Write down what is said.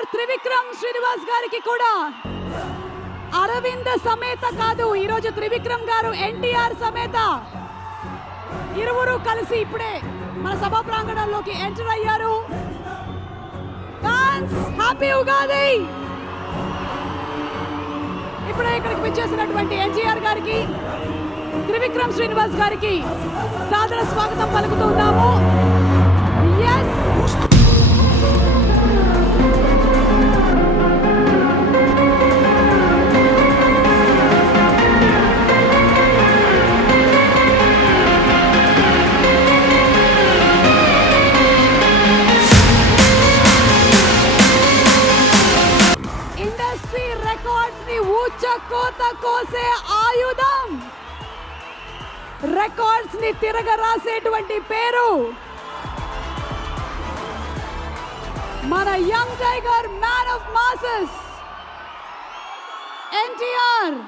ఎన్టీఆర్ త్రివిక్రమ్ శ్రీనివాస్ గారికి కూడా అరవింద సమేత కాదు, ఈరోజు త్రివిక్రమ్ గారు ఎన్టీఆర్ సమేత ఇరువురు కలిసి ఇప్పుడే మన సభా ప్రాంగణంలోకి ఎంటర్ అయ్యారు. హ్యాపీ ఉగాది. ఇప్పుడే ఇక్కడికి విచ్చేసినటువంటి ఎన్టీఆర్ గారికి, త్రివిక్రమ్ శ్రీనివాస్ గారికి సాదర స్వాగతం పలుకుతున్నాము. ఇండస్ట్రీ రికార్డ్స్ ని ఊచకోత కోసే ఆయుధం, రికార్డ్స్ ని తిరగరాసేటువంటి పేరు మన young tiger, man of masses NTR.